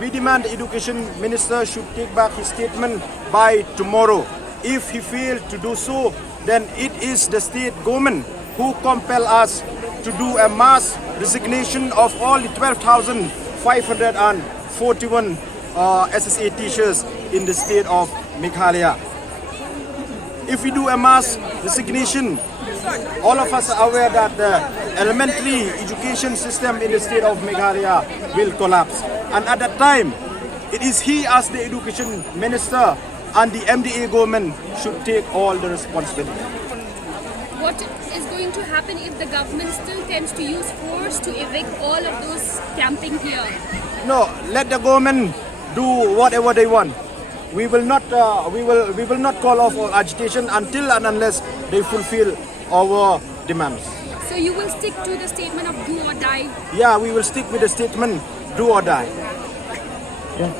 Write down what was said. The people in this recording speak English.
We demand the Education Minister should take back his statement by tomorrow. If he fails to do so, then it is the state government who compel us to do a mass resignation of all the 12,541 SSA teachers in the state of Meghalaya. If we do a mass resignation, all of us are aware that the elementary education system in the state of Meghalaya will collapse. And at that time, it is he as the education minister and the MDA government should take all the responsibility. What is going to happen if the government still tends to use force to evict all of those camping here? No, let the government do whatever they want. We will not call off our agitation until and unless they fulfill our demands. So you will stick to the statement of do or die? Yeah, we will stick with the statement do or die. Yeah.